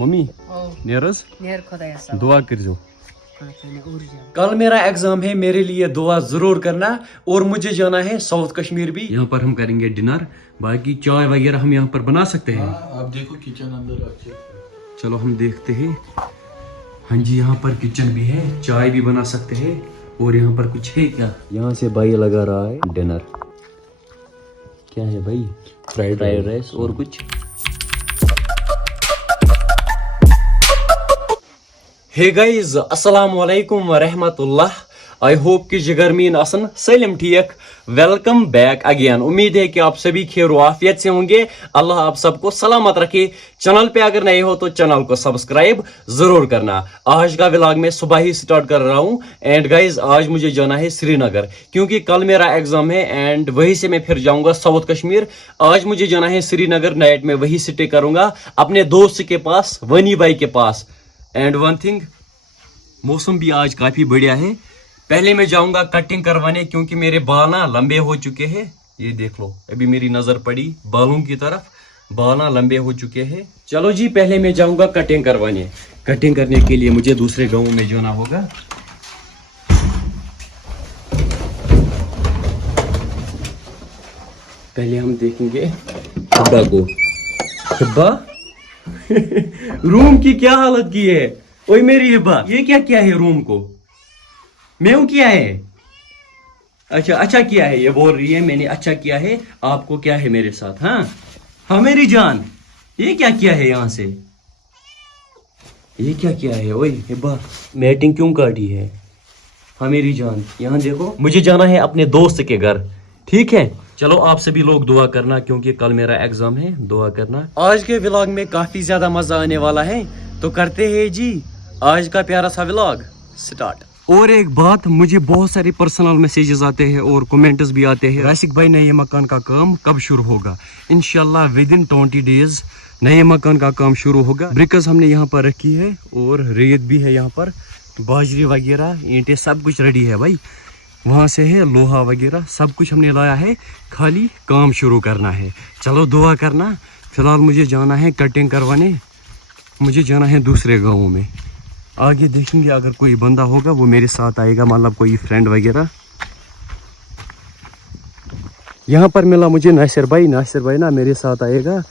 Mummy नेरज दुआ कर कल मेरा एग्जाम है, मेरे लिए दुआ जरूर करना। और मुझे जाना है साउथ कश्मीर भी। यहाँ पर हम करेंगे डिनर, बाकी चाय वगैरह हम यहाँ पर बना सकते हैं। आप देखो किचन अंदर रखिए। चलो हम देखते हैं। हाँ जी, यहाँ पर किचन भी है, चाय भी बना सकते हैं। और यहाँ पर कुछ है क्या? यहाँ से भाई लगा रहा है डिनर। क्या है भाई? फ्राइड राइस और कुछ। हे गाइस, अस्सलाम वालेकुम व रहमतुल्लाह। आई होप कि जिगरमीन असन सलिम ठीक। Welcome back again. उम्मीद है कि आप सभी खैर आफियत से होंगे। अल्लाह आप सबको सलामत रखे। चैनल पे अगर नए हो तो चैनल को सब्सक्राइब जरूर करना। आज का व्लॉग मैं सुबह ही स्टार्ट कर रहा हूँ। एंड गाइज आज मुझे जाना है श्रीनगर, क्योंकि कल मेरा एग्जाम है एंड वहीं से मैं फिर जाऊंगा साउथ कश्मीर। आज मुझे जाना है श्रीनगर, नाइट में वही स्टे करूंगा अपने दोस्त के पास, वनी भाई के पास। एंड वन थिंग, मौसम भी आज काफी बढ़िया है। पहले मैं जाऊंगा कटिंग करवाने, क्योंकि मेरे बाल ना लंबे हो चुके हैं। ये देख लो, अभी मेरी नजर पड़ी बालों की तरफ, बाल ना लंबे हो चुके हैं। चलो जी, पहले मैं जाऊंगा कटिंग करवाने। कटिंग करने के लिए मुझे दूसरे गांव में जाना होगा। पहले हम देखेंगे हिब्बा को। हिब्बा रूम की क्या हालत की है? ओए मेरी हिब्बा, ये क्या किया है रूम को? मैं किया है? अच्छा किया है, ये बोल रही है मैंने अच्छा किया है। आपको क्या है मेरे साथ? हाँ मेरी जान, ये क्या किया है यहाँ से? ये क्या किया है? ओए हिब्बा, मैटिंग क्यों काटी है? हाँ मेरी जान, यहाँ देखो, मुझे जाना है अपने दोस्त के घर, ठीक है? चलो आप सभी लोग दुआ करना, क्योंकि कल मेरा एग्जाम है। दुआ करना। आज के व्लॉग में काफी ज्यादा मजा आने वाला है, तो करते हैं जी आज का प्यारा सा व्लॉग स्टार्ट। और एक बात, मुझे बहुत सारे पर्सनल मैसेजेस आते हैं और कमेंट्स भी आते हैं, राशिक भाई नए मकान का काम कब शुरू होगा? इंशाल्लाह विद इन 20 डेज नए मकान का काम शुरू होगा। ब्रिक्स हमने यहाँ पर रखी है और रेत भी है यहाँ पर, बाजरी वगैरह, ईंटें, सब कुछ रेडी है भाई। वहाँ से है लोहा वगैरह, सब कुछ हमने लाया है, खाली काम शुरू करना है। चलो दुआ करना। फिलहाल मुझे जाना है कटिंग करवाने, मुझे जाना है दूसरे गाँव में। आगे देखेंगे, अगर कोई बंदा होगा वो मेरे साथ आएगा, मतलब कोई फ्रेंड वगैरह। यहाँ पर मिला मुझे नासिर भाई ना मेरे साथ आएगा।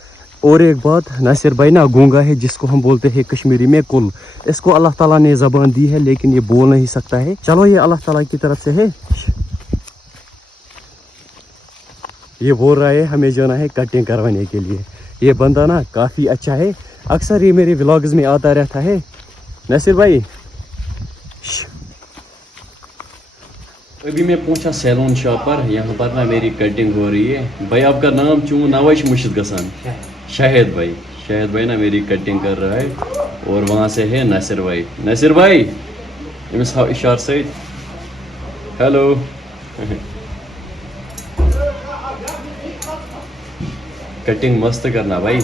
और एक बात, नासिर भाई ना गूंगा है, जिसको हम बोलते हैं कश्मीरी में कुल। इसको अल्लाह ताला ने ज़बान दी है, लेकिन ये बोल नहीं सकता है। चलो ये अल्लाह ताला की तरफ से है। ये बोल रहा है हमें जाना है कटिंग करवाने के लिए। ये बंदा ना काफ़ी अच्छा है, अक्सर ये मेरे व्लॉग्स में आता रहता है। नासिर भाई, अभी मैं पहुंचा सैलून शॉप पर। यहाँ पर ना मेरी कटिंग हो रही है। भाई आपका नाम चूँ नावश मुर्शिद गसान? शाहिद भाई ना मेरी कटिंग कर रहा है। और वहाँ से है नासिर भाई इमस इशार सईद, हेलो। कटिंग मस्त करना भाई।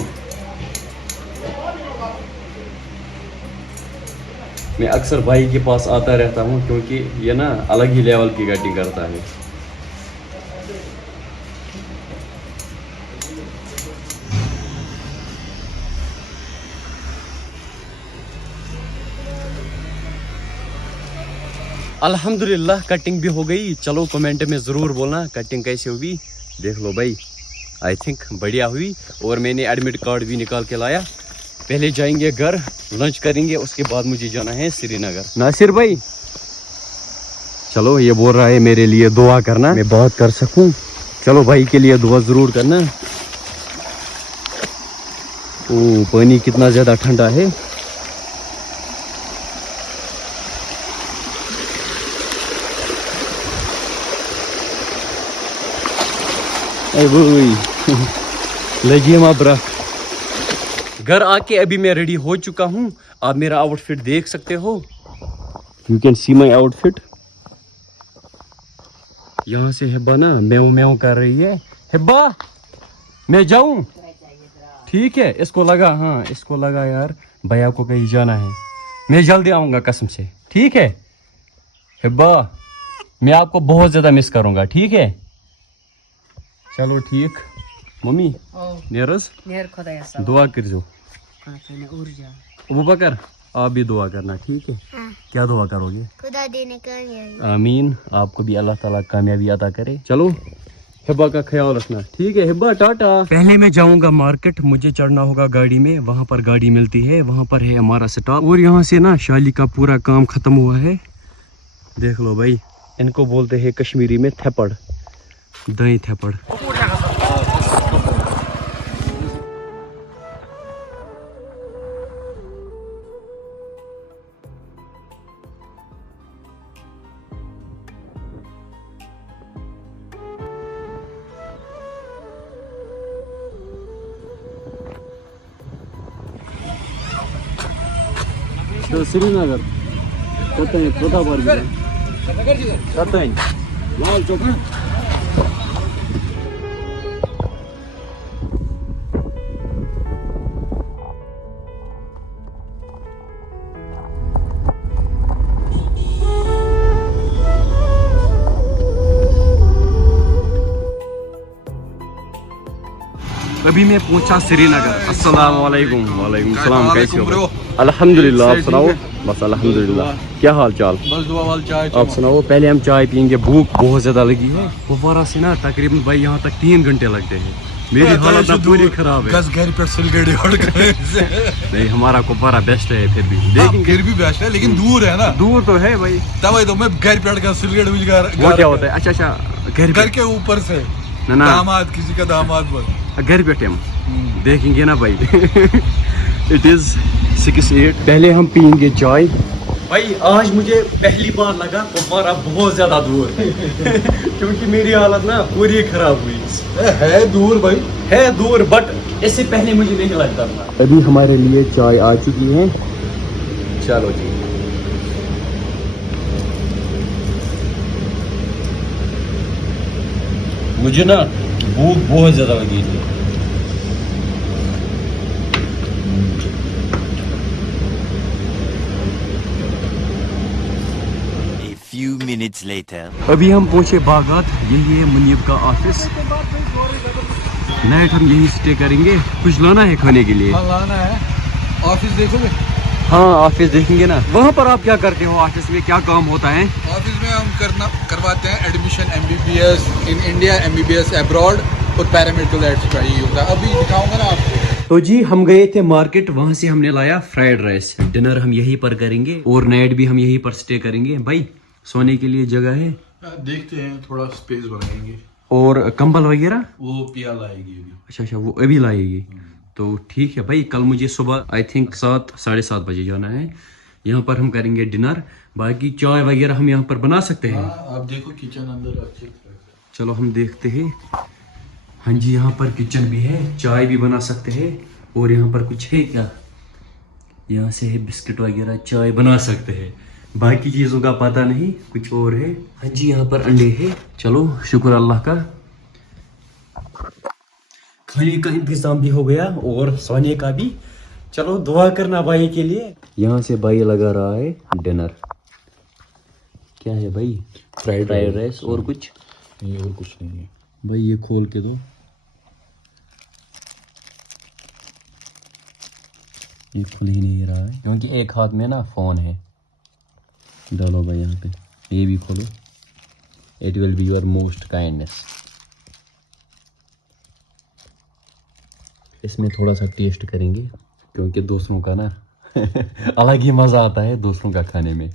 मैं अक्सर भाई के पास आता रहता हूँ, क्योंकि ये ना अलग ही लेवल की कटिंग करता है। अल्हम्दुलिल्लाह कटिंग भी हो गई। चलो कमेंट में ज़रूर बोलना कटिंग कैसे हुई। देख लो भाई, आई थिंक बढ़िया हुई। और मैंने एडमिट कार्ड भी निकाल के लाया। पहले जाएंगे घर, लंच करेंगे, उसके बाद मुझे जाना है श्रीनगर। नासिर भाई, चलो ये बोल रहा है मेरे लिए दुआ करना, मैं बात कर सकूं। चलो भाई के लिए दुआ ज़रूर करना। ओ पानी कितना ज़्यादा ठंडा है। लगी माबरा। घर आके अभी मैं रेडी हो चुका हूँ। आप मेरा आउटफिट देख सकते हो, you can see my outfit. यहाँ से हिब्बा ना म्याऊं कर रही है। हिब्बा मैं जाऊं? ठीक है, इसको लगा यार भैया को कहीं जाना है। मैं जल्दी आऊंगा कसम से, ठीक है? हिब्बा मैं आपको बहुत ज्यादा मिस करूंगा, ठीक है? चलो ठीक। मम्मी नेरज दुआ कर ابو بکر آپ بھی دعا کرنا ٹھیک ہے. ہاں کیا دعا کرو گے؟ خدا دینے کامیابی. آمین. آپ کو بھی اللہ تعالیٰ کامیابی عطا کرے. چلو ہبا کا خیال رکھنا ٹھیک ہے. ہبا ٹاٹا. پہلے میں جاؤں گا مارکیٹ, مجھے چڑھنا ہوگا گاڑی میں, وہاں پر گاڑی ملتی ہے, وہاں پر ہے ہمارا سٹاپ. اور یہاں سے نا شالی کا پورا کام ختم ہوا ہے. دیکھ لو بھائی, ان کو بولتے ہیں کشمیری میں تھپڑ, دائیں تھپڑ. سری نگر لال چوک. ابھی میں پہنچا سری نگر. السلام علیکم. وعلیکم السلام. کیسے ہو؟ الحمدللہ. آپ سناؤ؟ بس الحمدللہ. کیا حال چال؟ بس دعا وال چائے. آپ سناؤ. پہلے ہم چائے پئیں گے, بھوک بہت زیادہ لگی ہے. کپوارہ سے نا تقریباً بھائی یہاں تک 3 گھنٹے لگتے ہیں. میری حالت پوری خراب ہے. گھر پر سلگڑی اور نہیں, ہمارا کپوارہ بیسٹ ہے پھر بھی. لیکن پھر بھی بیسٹ ہے لیکن دور ہے نا. دور تو ہے بھائی. تب تو میں گھر پہ کا سلگڑی وہ کیا ہوتا ہے؟ اچھا اچھا گھر کے اوپر سے داماد, کسی کا داماد بس گھر بیٹھے ہم دیکھیں گے نا بھائی. It is 6-8. پہلے ہم پئیں گے چائے. بھائی آج مجھے پہلی بار لگا کپوارہ بہت زیادہ دور ہے کیونکہ میری حالت نا پوری خراب ہوئی. ہے دور بھائی, ہے دور, بٹ اس سے پہلے مجھے نہیں لگتا تھا. ابھی ہمارے لیے چائے آ چکی ہے. چلو جی. مجھے نا بھوک بہت زیادہ لگی تھی. Few minutes later. ابھی ہم پہنچے باغات. یہی ہے منیب کا آفس. نائٹ ہم یہیں سٹے کریں گے. کچھ لانا ہے کھانے کے لیے؟ ہاں لانا ہے. آفس دیکھو گے؟ ہاں آفس دیکھیں گے نا. وہاں پر آپ کیا کرتے ہو؟ آفس میں کیا کام ہوتا ہے؟ آفس میں ہم کرواتے ہیں admission MBBS in India, MBBS abroad اور پیرامیڈیکل ایڈس. یہی ہوتا ہے. ابھی دکھاؤں گا نا آپ کو. تو جی ہم گئے تھے مارکیٹ, وہاں سے ہم نے لایا فرائیڈ رائس. ڈنر ہم یہیں پر کریں گے اور نائٹ بھی ہم یہیں پر سٹے کریں گے. بھائی سونے کے لیے جگہ ہے؟ دیکھتے ہیں, تھوڑا سپیس بنائیں گے. اور کمبل وغیرہ؟ وہ پیا لائے گی ابھی. اچھا وہ ابھی لائے گی. تو ٹھیک ہے بھائی. کل مجھے صبح آئی تھنک 7-7:30 بجے جانا ہے. یہاں پر ہم کریں گے ڈنر. باقی چائے وغیرہ ہم یہاں پر بنا سکتے ہیں. آپ دیکھو کچن اندر اچھے. چلو ہم دیکھتے ہیں. ہاں جی یہاں پر کچن بھی ہے, چائے بھی بنا سکتے ہیں. اور یہاں پر کچھ ہے کیا؟ یہاں سے ہے بسکٹ وغیرہ, چائے بنا سکتے ہیں. باقی چیزوں کا پتہ نہیں, کچھ اور ہے. ہاں جی یہاں پر انڈے ہے. چلو شکر اللہ کا. کھانے کا انتظام بھی ہو گیا اور سونے کا بھی. چلو دعا کرنا بھائی کے لیے. یہاں سے بھائی لگا رہا ہے ڈنر. کیا ہے بھائی؟ فرائیڈ رائس اور کچھ نہیں, اور کچھ نہیں ہے بھائی. یہ کھول کے دو. یہ کھل ہی نہیں رہا ہے کیونکہ ایک ہاتھ میں نا فون ہے. ڈالو بھائی یہاں پہ. یہ بھی کھولو. It will be your most kindness. اس میں تھوڑا سا ٹیسٹ کریں گے کیونکہ دوسروں کا نا الگ ہی مزہ آتا ہے دوسروں کا کھانے میں.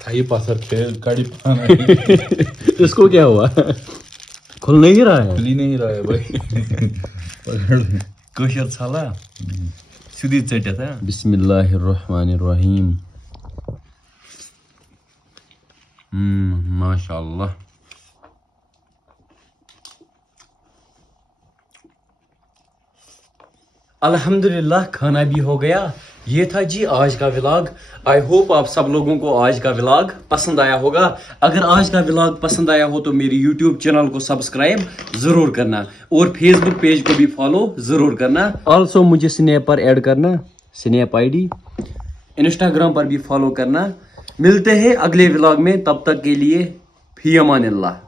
تھائی پاتھر کڑی پانا. اس کو کیا ہوا؟ کھل نہیں رہا ہے. کھلی نہیں رہا ہے بھائی. کوشر چھالا سیدھی ژٹِتھ تھا. بسم اللہ الرحمن الرحیم. ماشاء اللہ. الحمدللہ کھانا بھی ہو گیا. یہ تھا جی آج کا ولاگ. آئی ہوپ آپ سب لوگوں کو آج کا ولاگ پسند آیا ہوگا. اگر آج کا ولاگ پسند آیا ہو تو میری یوٹیوب چینل کو سبسکرائب ضرور کرنا اور فیس بک پیج کو بھی فالو ضرور کرنا. آلسو مجھے سنیپ پر ایڈ کرنا, سنیپ ID. انسٹاگرام پر بھی فالو کرنا. ملتے ہیں اگلے ولاگ میں, تب تک کے لیے Fi amanillah.